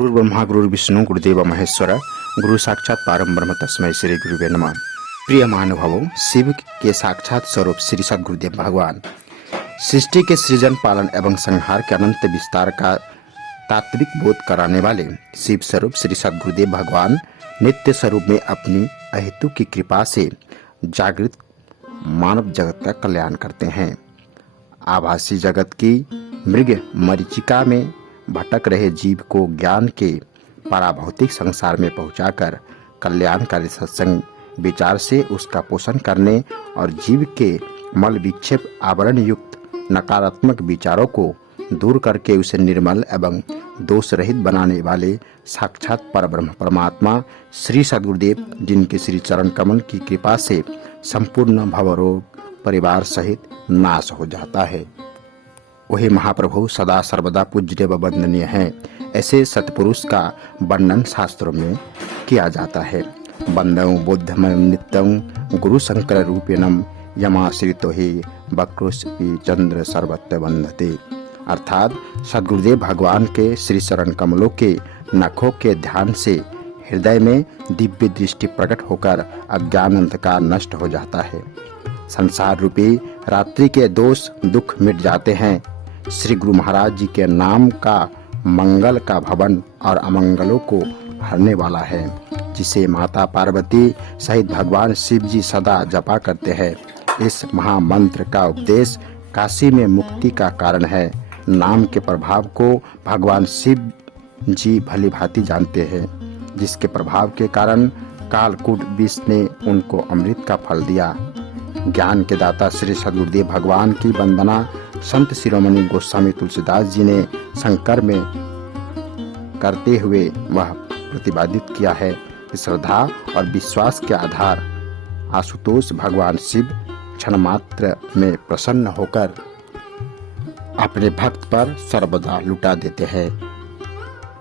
गुरु ब्रह्मा गुरु विष्णु गुरुदेव महेश्वर गुरु साक्षात परम ब्रह्म तस्मै श्री गुरुवे नमः। प्रिय महानुभावों, शिव के साक्षात स्वरूप श्री सद्गुरुदेव भगवान सृष्टि के सृजन, पालन एवं संहार के अनंत विस्तार का तात्विक बोध कराने वाले शिव स्वरूप श्री सद्गुरुदेव भगवान नित्य स्वरूप में अपनी अहेतु की कृपा से जागृत मानव जगत का कल्याण करते हैं। आभासी जगत की मृग मरीचिका में भटक रहे जीव को ज्ञान के पराभौतिक संसार में पहुंचाकर कल्याणकारी सत्संग विचार से उसका पोषण करने और जीव के मल विक्षेप आवरण युक्त नकारात्मक विचारों को दूर करके उसे निर्मल एवं दोष रहित बनाने वाले साक्षात परब्रह्म परमात्मा श्री सद्गुरुदेव, जिनके श्री चरण कमल की कृपा से संपूर्ण भवरोग परिवार सहित नाश हो जाता है, वही महाप्रभु सदा सर्वदा पूज्य व वंदनीय है। ऐसे सत्पुरुष का वर्णन शास्त्रों में किया जाता है। वंदौ बुद्धमं नित्यं गुरु शंकर रूपेणम यमाश्रितो हि वक्रोस्पि चंद्र सर्वत्र वंदते। अर्थात सद्गुरुदेव भगवान के श्री चरण कमलों के नखों के ध्यान से हृदय में दिव्य दृष्टि प्रकट होकर अज्ञान अंधकार नष्ट हो जाता है। संसार रूपी रात्रि के दोष दुख मिट जाते हैं। श्री गुरु महाराज जी के नाम का मंगल का भवन और अमंगलों को हरने वाला है, जिसे माता पार्वती सहित भगवान शिव जी सदा जपा करते हैं। इस महामंत्र का उपदेश काशी में मुक्ति का कारण है। नाम के प्रभाव को भगवान शिव जी भली भांति जानते हैं, जिसके प्रभाव के कारण कालकूट विष ने उनको अमृत का फल दिया। ज्ञान के दाता श्री सद्गुरुदेव भगवान की वंदना संत शिरोमणि गोस्वामी तुलसीदास जी ने शंकर में करते हुए वह प्रतिपादित किया है कि श्रद्धा और विश्वास के आधार आशुतोष भगवान शिव क्षण मात्र में प्रसन्न होकर अपने भक्त पर सर्वदा लुटा देते हैं।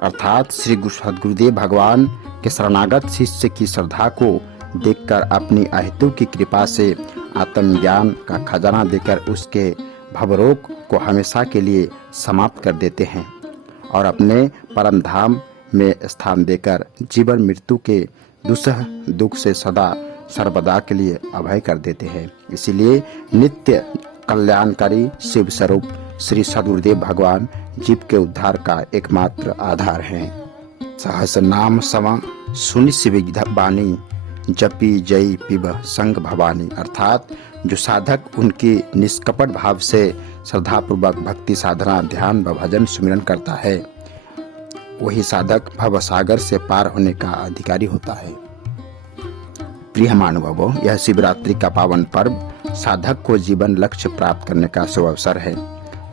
अर्थात श्री सद्गुरुदेव भगवान के शरणागत शिष्य की श्रद्धा को देखकर अपनी अहेतु की कृपा से आत्मज्ञान का खजाना देकर उसके भवरोग को हमेशा के लिए समाप्त कर देते हैं और अपने परम धाम में स्थान देकर जीवन मृत्यु के दुस्सह दुख से सदा सर्वदा के लिए अभय कर देते हैं। इसीलिए नित्य कल्याणकारी शिव स्वरूप श्री सद्गुरुदेव भगवान जीव के उद्धार का एकमात्र आधार हैं। सहस नाम सम सुनि शिव बानी जपी जय पिब संग भवानी। अर्थात जो साधक उनकी निष्कपट भाव से श्रद्धापूर्वक भक्ति साधना ध्यान व भजन सुमिरन करता है, वही साधक भव सागर से पार होने का अधिकारी होता है। प्रिय महानुभावों, यह शिवरात्रि का पावन पर्व साधक को जीवन लक्ष्य प्राप्त करने का शुभ अवसर है।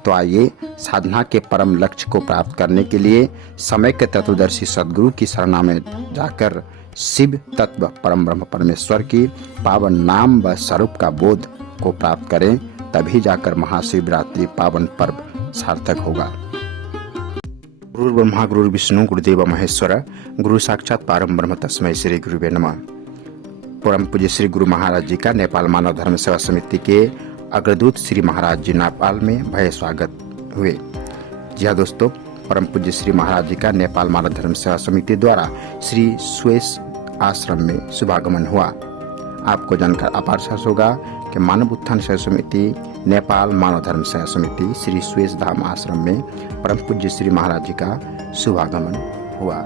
तो आइए साधना के परम लक्ष्य को प्राप्त करने के लिए समय के तत्वदर्शी सद्गुरु की शरणा में जाकर शिव तत्व परम ब्रह्म परमेश्वर की पावन नाम व स्वरूप का बोध को प्राप्त करें, तभी जाकर महाशिवरात्रि पावन पर्व सार्थक होगा। गुरु ब्रह्मा गुरु विष्णु गुरुदेव महेश्वर गुरु साक्षात परम ब्रह्म तस्मै श्री गुरुवे नमः। परम पूज्य श्री गुरु महाराज जी का नेपाल मानव धर्म सेवा समिति के अग्रदूत श्री महाराज जी नेपाल में भव्य स्वागत हुए। जी हाँ दोस्तों, परम पूज्य श्री महाराज जी का नेपाल मानव धर्म सेवा समिति द्वारा श्री सुएस आश्रम में शुभागमन हुआ। आपको जानकर अपार हर्ष होगा कि मानव उत्थान सेवा समिति नेपाल मानव धर्म सेवा समिति श्री सुएस धाम आश्रम में परम पूज्य श्री महाराज जी का शुभागमन हुआ।